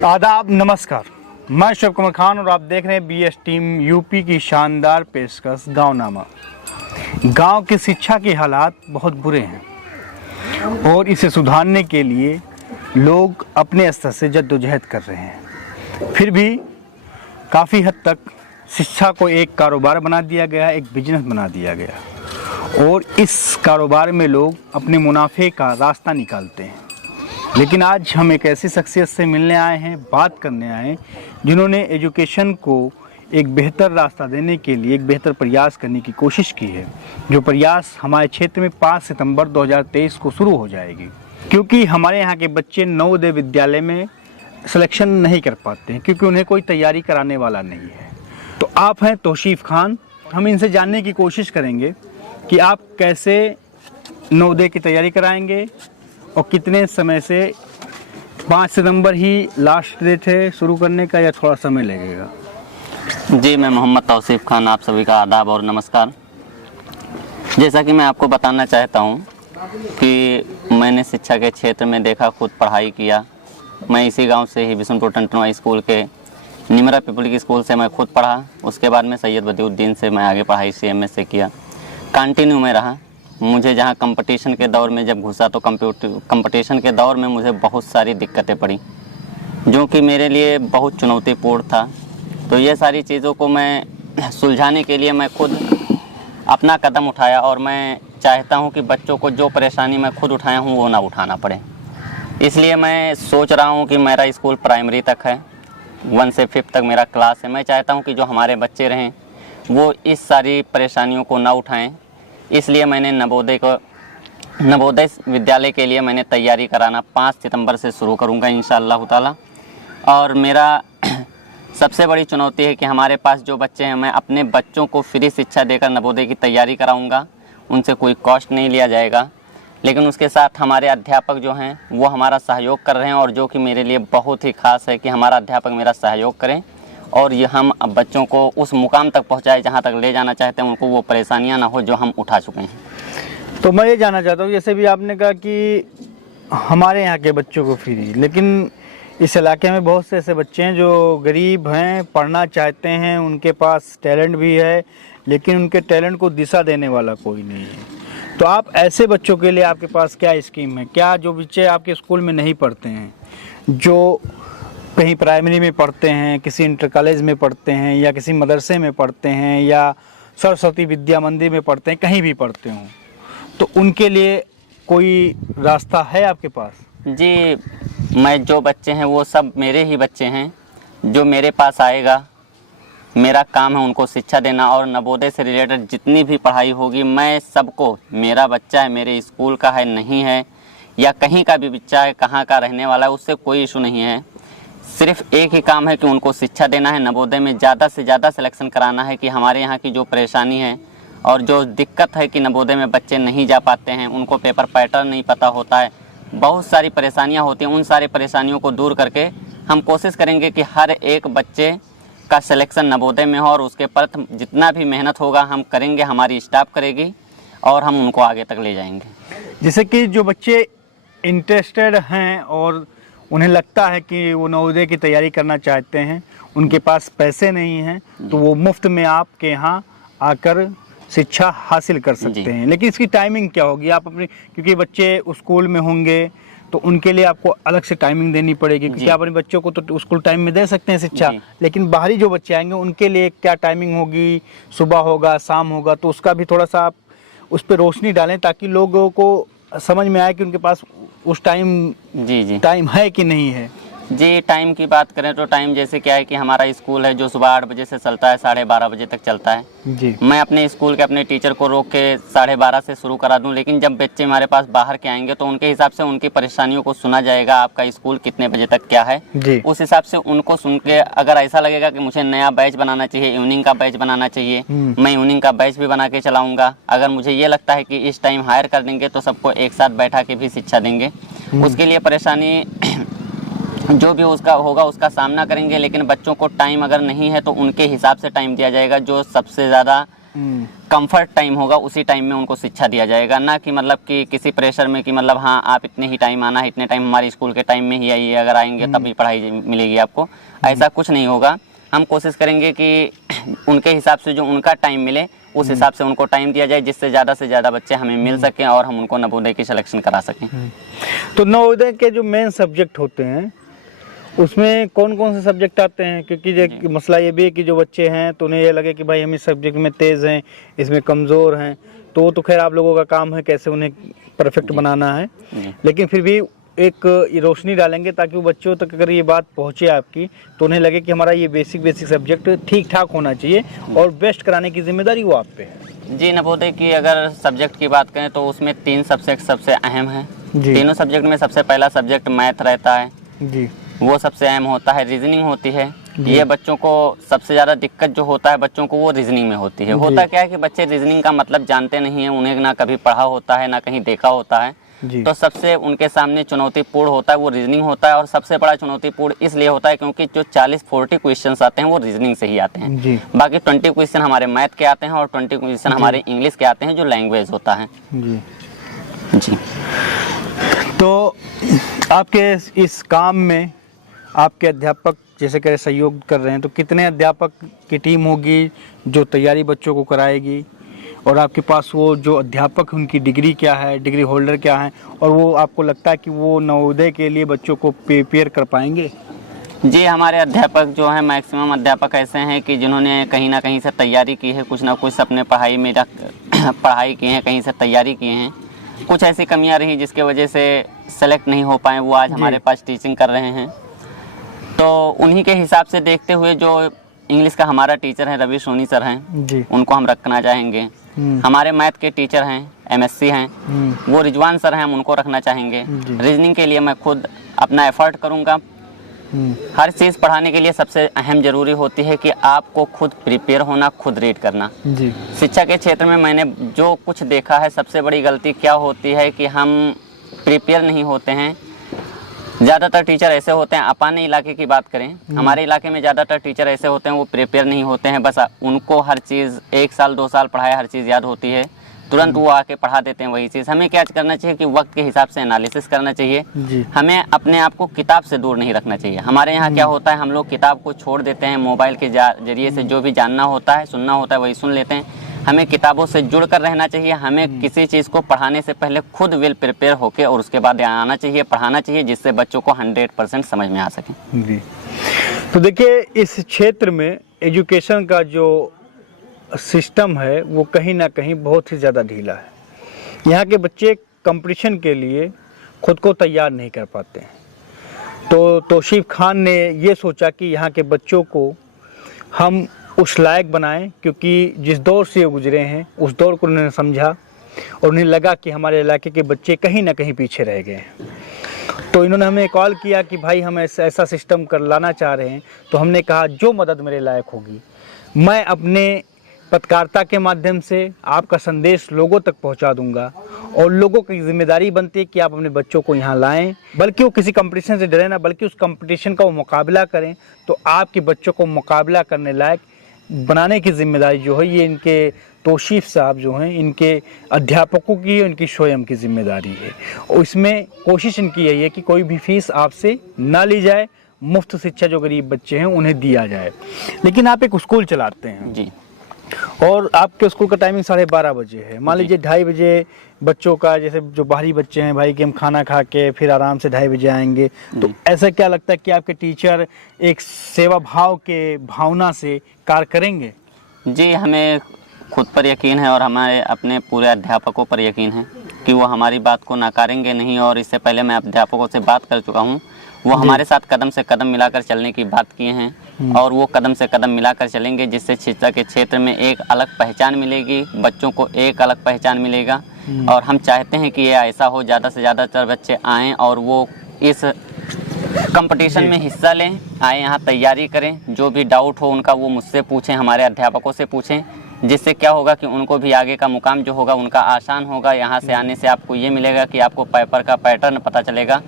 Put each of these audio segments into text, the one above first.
आदाब, नमस्कार। मैं शिव कुमार खान और आप देख रहे हैं बीएस टीम यूपी की शानदार पेशकश गाँवनामा। गांव की शिक्षा के हालात बहुत बुरे हैं और इसे सुधारने के लिए लोग अपने स्तर से जद्दोजहद कर रहे हैं। फिर भी काफ़ी हद तक शिक्षा को एक कारोबार बना दिया गया, एक बिजनेस बना दिया गया और इस कारोबार में लोग अपने मुनाफे का रास्ता निकालते हैं। लेकिन आज हम एक ऐसी शख्सियत से मिलने आए हैं, बात करने आए हैं, जिन्होंने एजुकेशन को एक बेहतर रास्ता देने के लिए एक बेहतर प्रयास करने की कोशिश की है, जो प्रयास हमारे क्षेत्र में 5 सितंबर 2023 को शुरू हो जाएगी। क्योंकि हमारे यहाँ के बच्चे नवोदय विद्यालय में सिलेक्शन नहीं कर पाते हैं क्योंकि उन्हें कोई तैयारी कराने वाला नहीं है। तो आप हैं तौसीफ खान। हम इनसे जानने की कोशिश करेंगे कि आप कैसे नवोदय की तैयारी कराएंगे और कितने समय से। 5 सितंबर ही लास्ट डेट है शुरू करने का या थोड़ा समय लगेगा? जी, मैं मोहम्मद तौसीफ खान, आप सभी का आदाब और नमस्कार। जैसा कि मैं आपको बताना चाहता हूं कि मैंने शिक्षा के क्षेत्र में देखा, खुद पढ़ाई किया। मैं इसी गांव से ही बिशनपुर टंटनवाई स्कूल के निमरा पब्लिक स्कूल से मैं खुद पढ़ा। उसके बाद में सैयद बदिउद्दीन से मैं आगे पढ़ाई CMS से किया। कंटिन्यू में रहा। मुझे जहाँ कंपटीशन के दौर में जब घुसा तो कंपटीशन के दौर में मुझे बहुत सारी दिक्कतें पड़ी, जो कि मेरे लिए बहुत चुनौतीपूर्ण था। तो ये सारी चीज़ों को मैं सुलझाने के लिए मैं खुद अपना कदम उठाया और मैं चाहता हूँ कि बच्चों को जो परेशानी मैं खुद उठाया हूँ वो ना उठाना पड़े। इसलिए मैं सोच रहा हूँ कि मेरा स्कूल प्राइमरी तक है, 1 से 5 तक मेरा क्लास है। मैं चाहता हूँ कि जो हमारे बच्चे रहें वो इस सारी परेशानियों को ना उठाएँ। इसलिए मैंने नवोदय विद्यालय के लिए मैंने तैयारी कराना 5 सितंबर से शुरू करूंगा इंशाअल्लाह ताला। और मेरा सबसे बड़ी चुनौती है कि हमारे पास जो बच्चे हैं, मैं अपने बच्चों को फ्री शिक्षा देकर नवोदय की तैयारी कराऊंगा। उनसे कोई कॉस्ट नहीं लिया जाएगा, लेकिन उसके साथ हमारे अध्यापक जो हैं वो हमारा सहयोग कर रहे हैं। और जो कि मेरे लिए बहुत ही ख़ास है कि हमारा अध्यापक मेरा सहयोग करें और ये हम बच्चों को उस मुकाम तक पहुंचाए जहां तक ले जाना चाहते हैं, उनको वो परेशानियां ना हो जो हम उठा चुके हैं। तो मैं ये जानना चाहता हूँ, जैसे भी आपने कहा कि हमारे यहाँ के बच्चों को फ्री, लेकिन इस इलाके में बहुत से ऐसे बच्चे हैं जो गरीब हैं, पढ़ना चाहते हैं, उनके पास टैलेंट भी है, लेकिन उनके टैलेंट को दिशा देने वाला कोई नहीं है। तो आप ऐसे बच्चों के लिए आपके पास क्या स्कीम है? क्या जो बच्चे आपके स्कूल में नहीं पढ़ते हैं, जो कहीं प्राइमरी में पढ़ते हैं, किसी इंटर कॉलेज में पढ़ते हैं या किसी मदरसे में पढ़ते हैं या सरस्वती विद्या मंदिर में पढ़ते हैं, कहीं भी पढ़ते हों, तो उनके लिए कोई रास्ता है आपके पास? जी, मैं जो बच्चे हैं वो सब मेरे ही बच्चे हैं। जो मेरे पास आएगा, मेरा काम है उनको शिक्षा देना। और नवोदय से रिलेटेड जितनी भी पढ़ाई होगी मैं सबको, मेरा बच्चा है, मेरे स्कूल का है, नहीं है, या कहीं का भी बच्चा है, कहाँ का रहने वाला है, उससे कोई इशू नहीं है। सिर्फ एक ही काम है कि उनको शिक्षा देना है, नवोदय में ज़्यादा से ज़्यादा सिलेक्शन कराना है। कि हमारे यहाँ की जो परेशानी है और जो दिक्कत है कि नवोदय में बच्चे नहीं जा पाते हैं, उनको पेपर पैटर्न नहीं पता होता है, बहुत सारी परेशानियाँ होती हैं। उन सारी परेशानियों को दूर करके हम कोशिश करेंगे कि हर एक बच्चे का सिलेक्शन नवोदय में हो और उसके पर जितना भी मेहनत होगा हम करेंगे, हमारी स्टाफ करेगी और हम उनको आगे तक ले जाएंगे। जैसे कि जो बच्चे इंटरेस्टेड हैं और उन्हें लगता है कि वो नवोदय की तैयारी करना चाहते हैं, उनके पास पैसे नहीं हैं, तो वो मुफ्त में आपके यहाँ आकर शिक्षा हासिल कर सकते हैं। लेकिन इसकी टाइमिंग क्या होगी? आप अपनी, क्योंकि बच्चे स्कूल में होंगे तो उनके लिए आपको अलग से टाइमिंग देनी पड़ेगी, क्योंकि आप अपने बच्चों को तो स्कूल टाइम में दे सकते हैं शिक्षा, लेकिन बाहरी जो बच्चे आएंगे उनके लिए क्या टाइमिंग होगी? सुबह होगा, शाम होगा? तो उसका भी थोड़ा सा आप उस पर रोशनी डालें ताकि लोगों को समझ में आए कि उनके पास उस टाइम टाइम है कि नहीं है। जी, टाइम की बात करें तो टाइम जैसे क्या है कि हमारा स्कूल है जो सुबह 8 बजे से चलता है, 12:30 बजे तक चलता है। जी, मैं अपने स्कूल के अपने टीचर को रोक के 12:30 से शुरू करा दूं, लेकिन जब बच्चे हमारे पास बाहर के आएंगे तो उनके हिसाब से उनकी परेशानियों को सुना जाएगा। आपका स्कूल कितने बजे तक क्या है, उस हिसाब से उनको सुन के अगर ऐसा लगेगा कि मुझे नया बैच बनाना चाहिए, इवनिंग का बैच बनाना चाहिए, मैं इवनिंग का बैच भी बना के चलाऊँगा। अगर मुझे ये लगता है कि इस टाइम हायर कर देंगे तो सबको एक साथ बैठा के भी शिक्षा देंगे। उसके लिए परेशानी जो भी उसका होगा उसका सामना करेंगे, लेकिन बच्चों को टाइम अगर नहीं है तो उनके हिसाब से टाइम दिया जाएगा। जो सबसे ज़्यादा कंफर्ट टाइम होगा उसी टाइम में उनको शिक्षा दिया जाएगा, ना कि मतलब कि किसी प्रेशर में कि मतलब हाँ आप इतने ही टाइम आना है, इतने टाइम हमारे स्कूल के टाइम में ही आइए, अगर आएंगे तभी पढ़ाई मिलेगी आपको। ऐसा कुछ नहीं होगा। हम कोशिश करेंगे कि उनके हिसाब से जो उनका टाइम मिले उस हिसाब से उनको टाइम दिया जाए, जिससे ज़्यादा से ज़्यादा बच्चे हमें मिल सकें और हम उनको नवोदय की सिलेक्शन करा सकें। तो नवोदय के जो मेन सब्जेक्ट होते हैं उसमें कौन कौन से सब्जेक्ट आते हैं? क्योंकि जो मसला ये भी है कि जो बच्चे हैं तो उन्हें ये लगे कि भाई हम इस सब्जेक्ट में तेज़ हैं, इसमें कमज़ोर हैं, तो वो तो खैर आप लोगों का काम है कैसे उन्हें परफेक्ट बनाना है, लेकिन फिर भी एक रोशनी डालेंगे ताकि वो बच्चों तक अगर ये बात पहुँचे आपकी तो उन्हें लगे कि हमारा ये बेसिक सब्जेक्ट ठीक ठाक होना चाहिए और बेस्ट कराने की जिम्मेदारी वो आप पे है। जी, नवोदय की अगर सब्जेक्ट की बात करें तो उसमें 3 सब्जेक्ट सबसे अहम हैं। तीनों सब्जेक्ट में सबसे पहला सब्जेक्ट मैथ रहता है जी, वो सबसे अहम होता है। रीजनिंग होती है, ये बच्चों को सबसे ज़्यादा दिक्कत जो होता है बच्चों को वो रीजनिंग में होती है। होता क्या है कि बच्चे रीजनिंग का मतलब जानते नहीं हैं, उन्हें ना कभी पढ़ा होता है ना कहीं देखा होता है, तो सबसे उनके सामने चुनौतीपूर्ण होता है वो रीजनिंग होता है। और सबसे बड़ा चुनौतीपूर्ण इसलिए होता है क्योंकि जो 40-40 क्वेश्चंस आते हैं वो रीजनिंग से ही आते हैं। बाकी 20 क्वेश्चन हमारे मैथ के आते हैं और 20 क्वेश्चन हमारे इंग्लिश के आते हैं जो लैंग्वेज होता है। जी। तो आपके इस काम में आपके अध्यापक जैसे कह सहयोग कर रहे हैं, तो कितने अध्यापक की टीम होगी जो तैयारी बच्चों को कराएगी? और आपके पास वो जो अध्यापक उनकी डिग्री क्या है, डिग्री होल्डर क्या है, और वो आपको लगता है कि वो नवोदय के लिए बच्चों को प्रिपेयर कर पाएंगे? जी, हमारे अध्यापक जो हैं मैक्सिमम अध्यापक ऐसे हैं कि जिन्होंने कहीं ना कहीं से तैयारी की है, कुछ ना कुछ अपने पढ़ाई में पढ़ाई की है, कहीं से तैयारी किए हैं। कुछ ऐसी कमियां रही जिसके वजह से सेलेक्ट नहीं हो पाए, वो आज हमारे पास टीचिंग कर रहे हैं। तो उन्हीं के हिसाब से देखते हुए जो इंग्लिश का हमारा टीचर है रवि सोनी सर हैं जी, उनको हम रखना चाहेंगे। हमारे मैथ के टीचर हैं एमएससी हैं वो रिजवान सर हैं, हम उनको रखना चाहेंगे। रीजनिंग के लिए मैं खुद अपना एफर्ट करूंगा। हर चीज़ पढ़ाने के लिए सबसे अहम जरूरी होती है कि आपको खुद प्रिपेयर होना, खुद रीड करना जी। शिक्षा के क्षेत्र में मैंने जो कुछ देखा है सबसे बड़ी गलती क्या होती है कि हम प्रिपेयर नहीं होते हैं। ज़्यादातर टीचर ऐसे होते हैं, अपने इलाके की बात करें, हमारे इलाके में ज़्यादातर टीचर ऐसे होते हैं वो प्रिपेयर नहीं होते हैं। बस उनको हर चीज़ 1 साल 2 साल पढ़ाया हर चीज़ याद होती है, तुरंत वो आके पढ़ा देते हैं वही चीज़। हमें क्या करना चाहिए कि वक्त के हिसाब से एनालिसिस करना चाहिए। हमें अपने आप को किताब से दूर नहीं रखना चाहिए। हमारे यहाँ क्या होता है, हम लोग किताब को छोड़ देते हैं, मोबाइल के जरिए से जो भी जानना होता है सुनना होता है वही सुन लेते हैं। हमें किताबों से जुड़ कर रहना चाहिए। हमें किसी चीज़ को पढ़ाने से पहले खुद वेल प्रिपेयर होकर और उसके बाद आना चाहिए, पढ़ाना चाहिए, जिससे बच्चों को 100% समझ में आ सके जी। तो देखिए इस क्षेत्र में एजुकेशन का जो सिस्टम है वो कहीं ना कहीं बहुत ही ज़्यादा ढीला है। यहाँ के बच्चे कंपटीशन के लिए खुद को तैयार नहीं कर पाते हैं। तो तौसीफ खान ने ये सोचा कि यहाँ के बच्चों को हम उस लायक बनाएं, क्योंकि जिस दौर से गुजरे हैं उस दौर को उन्होंने समझा और उन्हें लगा कि हमारे इलाके के बच्चे कहीं ना कहीं पीछे रह गए हैं। तो इन्होंने हमें कॉल किया कि भाई हम ऐसा सिस्टम कर लाना चाह रहे हैं। तो हमने कहा जो मदद मेरे लायक होगी मैं अपने पत्रकारिता के माध्यम से आपका संदेश लोगों तक पहुंचा दूंगा। और लोगों की जिम्मेदारी बनती है कि आप अपने बच्चों को यहाँ लाएं, बल्कि वो किसी कंपटीशन से डरे ना, बल्कि उस कंपटीशन का वो मुकाबला करें। तो आपके बच्चों को मुकाबला करने लायक बनाने की जिम्मेदारी जो है ये इनके तौसीफ साहब जो हैं इनके अध्यापकों की, इनकी स्वयं की जिम्मेदारी है। और इसमें कोशिश इनकी यही है कि कोई भी फीस आपसे ना ली जाए, मुफ्त शिक्षा जो गरीब बच्चे हैं उन्हें दिया जाए। लेकिन आप एक स्कूल चलाते हैं जी, और आपके स्कूल का टाइमिंग 12:30 बजे है। मान लीजिए 2:30 बजे बच्चों का, जैसे जो बाहरी बच्चे हैं भाई कि हम खाना खा के फिर आराम से 2:30 बजे आएंगे, तो ऐसा क्या लगता है कि आपके टीचर एक सेवा भाव के भावना से कार्य करेंगे? जी, हमें खुद पर यकीन है और हमारे अपने पूरे अध्यापकों पर यकीन है कि वो हमारी बात को नकारेंगे नहीं। और इससे पहले मैं अध्यापकों से बात कर चुका हूँ, वो हमारे साथ कदम से कदम मिलाकर चलने की बात किए हैं और वो कदम से कदम मिलाकर चलेंगे, जिससे शिक्षा के क्षेत्र में एक अलग पहचान मिलेगी, बच्चों को एक अलग पहचान मिलेगा। और हम चाहते हैं कि ये ऐसा हो, ज़्यादा से ज़्यादातर बच्चे आएँ और वो इस कंपटीशन में हिस्सा लें, आए यहाँ तैयारी करें, जो भी डाउट हो उनका वो मुझसे पूछें, हमारे अध्यापकों से पूछें, जिससे क्या होगा कि उनको भी आगे का मुकाम जो होगा उनका आसान होगा। यहाँ से आने से आपको ये मिलेगा कि आपको पेपर का पैटर्न पता चलेगा।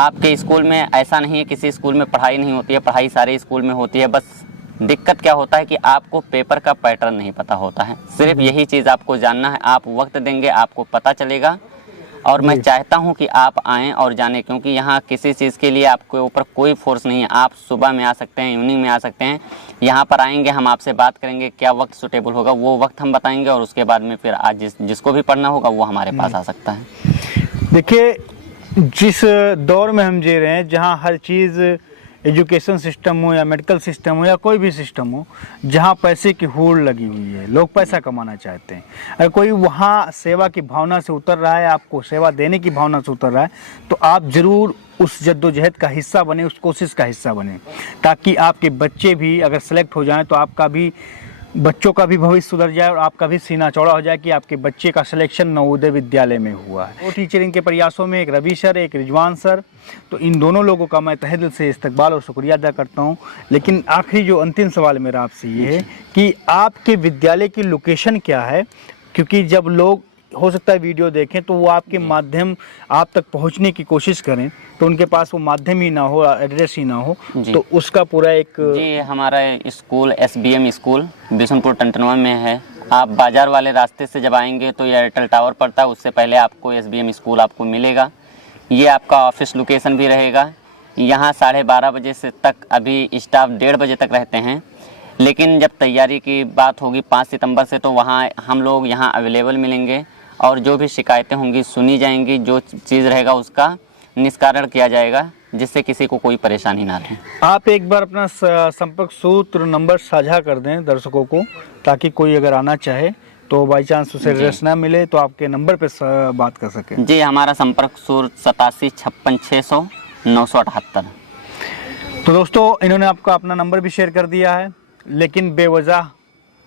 आपके स्कूल में ऐसा नहीं है किसी स्कूल में पढ़ाई नहीं होती है, पढ़ाई सारे स्कूल में होती है, बस दिक्कत क्या होता है कि आपको पेपर का पैटर्न नहीं पता होता है। सिर्फ यही चीज़ आपको जानना है, आप वक्त देंगे आपको पता चलेगा। और मैं चाहता हूं कि आप आएँ और जानें, क्योंकि यहाँ किसी चीज़ के लिए आपके ऊपर कोई फोर्स नहीं है। आप सुबह में आ सकते हैं, इवनिंग में आ सकते हैं। यहाँ पर आएंगे, हम आपसे बात करेंगे, क्या वक्त सूटेबल होगा वो वक्त हम बताएंगे, और उसके बाद में फिर आज जिसको भी पढ़ना होगा वो हमारे पास आ सकता है। देखिए, जिस दौर में हम जी रहे हैं, जहाँ हर चीज़ एजुकेशन सिस्टम हो या मेडिकल सिस्टम हो या कोई भी सिस्टम हो, जहाँ पैसे की होड़ लगी हुई है, लोग पैसा कमाना चाहते हैं। अगर कोई वहाँ सेवा की भावना से उतर रहा है, आपको सेवा देने की भावना से उतर रहा है, तो आप ज़रूर उस जद्दोजहद का हिस्सा बने, उस कोशिश का हिस्सा बने, ताकि आपके बच्चे भी अगर सेलेक्ट हो जाएं तो आपका भी, बच्चों का भी भविष्य सुधर जाए और आपका भी सीना चौड़ा हो जाए कि आपके बच्चे का सिलेक्शन नवोदय विद्यालय में हुआ है। वो टीचरिंग के प्रयासों में एक रवि सर, एक रिजवान सर, तो इन दोनों लोगों का मैं तहे दिल से इस्तकबाल और शुक्रिया अदा करता हूं। लेकिन आखिरी जो अंतिम सवाल मेरा आपसे ये है कि आपके विद्यालय की लोकेशन क्या है, क्योंकि जब लोग हो सकता है वीडियो देखें तो वो आपके माध्यम आप तक पहुंचने की कोशिश करें, तो उनके पास वो माध्यम ही ना हो, एड्रेस ही ना हो, तो उसका पूरा एक। जी, हमारा स्कूल SBM स्कूल बिशनपुर टंटनवा में है। आप बाजार वाले रास्ते से जब आएंगे तो ये एयरटेल टावर पड़ता है, उससे पहले आपको SBM स्कूल आपको मिलेगा। ये आपका ऑफिस लोकेशन भी रहेगा। यहाँ 12:30 बजे से तक अभी स्टाफ 1:30 बजे तक रहते हैं, लेकिन जब तैयारी की बात होगी 5 सितंबर से, तो वहाँ हम लोग यहाँ अवेलेबल मिलेंगे और जो भी शिकायतें होंगी सुनी जाएंगी, जो चीज़ रहेगा उसका निस्तारण किया जाएगा, जिससे किसी को कोई परेशानी ना रहे। आप एक बार अपना संपर्क सूत्र नंबर साझा कर दें दर्शकों को, ताकि कोई अगर आना चाहे तो बाई चांस उसे एड्रेस ना मिले तो आपके नंबर पे बात कर सके। जी, हमारा संपर्क सूत्र 8756 तो दोस्तों, इन्होंने आपको अपना नंबर भी शेयर कर दिया है, लेकिन बेवजह,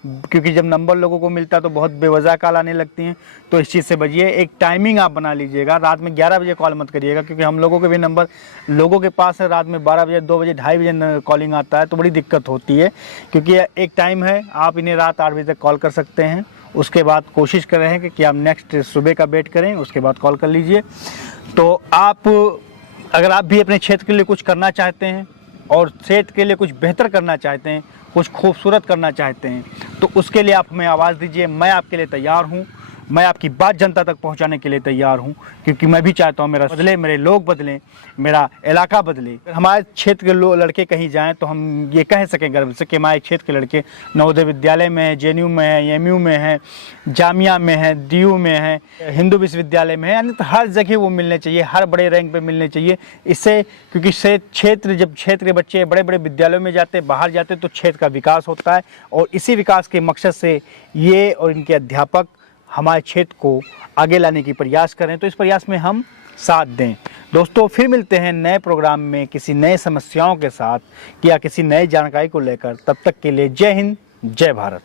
क्योंकि जब नंबर लोगों को मिलता है तो बहुत बेवजह कॉल आने लगती हैं, तो इस चीज़ से बचिए। एक टाइमिंग आप बना लीजिएगा, रात में 11 बजे कॉल मत करिएगा, क्योंकि हम लोगों के भी नंबर लोगों के पास है, रात में 12 बजे, 2 बजे, 2:30 बजे कॉलिंग आता है, तो बड़ी दिक्कत होती है। क्योंकि एक टाइम है, आप इन्हें रात 8 बजे तक कॉल कर सकते हैं, उसके बाद कोशिश कर रहे हैं कि आप नेक्स्ट सुबह का वेट करें, उसके बाद कॉल कर लीजिए। तो आप, अगर आप भी अपने क्षेत्र के लिए कुछ करना चाहते हैं और क्षेत्र के लिए कुछ बेहतर करना चाहते हैं, कुछ खूबसूरत करना चाहते हैं, तो उसके लिए आप हमें आवाज़ दीजिए। मैं आपके लिए तैयार हूँ, मैं आपकी बात जनता तक पहुंचाने के लिए तैयार हूं, क्योंकि मैं भी चाहता हूं मेरा बदले, मेरे लोग बदलें, मेरा इलाका बदले। हमारे क्षेत्र के लड़के कहीं जाएं तो हम ये कह सकें गर्व से कि हमारे क्षेत्र के लड़के नवोदय विद्यालय में है, JNU में है, MU में है, जामिया में है, DU में है, हिंदू विश्वविद्यालय में है, यानी तो हर जगह वो मिलने चाहिए, हर बड़े रैंक पे मिलने चाहिए। इससे क्योंकि क्षेत्र, जब क्षेत्र के बच्चे बड़े बड़े विद्यालयों में जाते, बाहर जाते, तो क्षेत्र का विकास होता है, और इसी विकास के मकसद से ये और इनके अध्यापक हमारे क्षेत्र को आगे लाने की प्रयास करें, तो इस प्रयास में हम साथ दें। दोस्तों, फिर मिलते हैं नए प्रोग्राम में किसी नए समस्याओं के साथ या किसी नए जानकारी को लेकर। तब तक के लिए जय हिंद, जय भारत।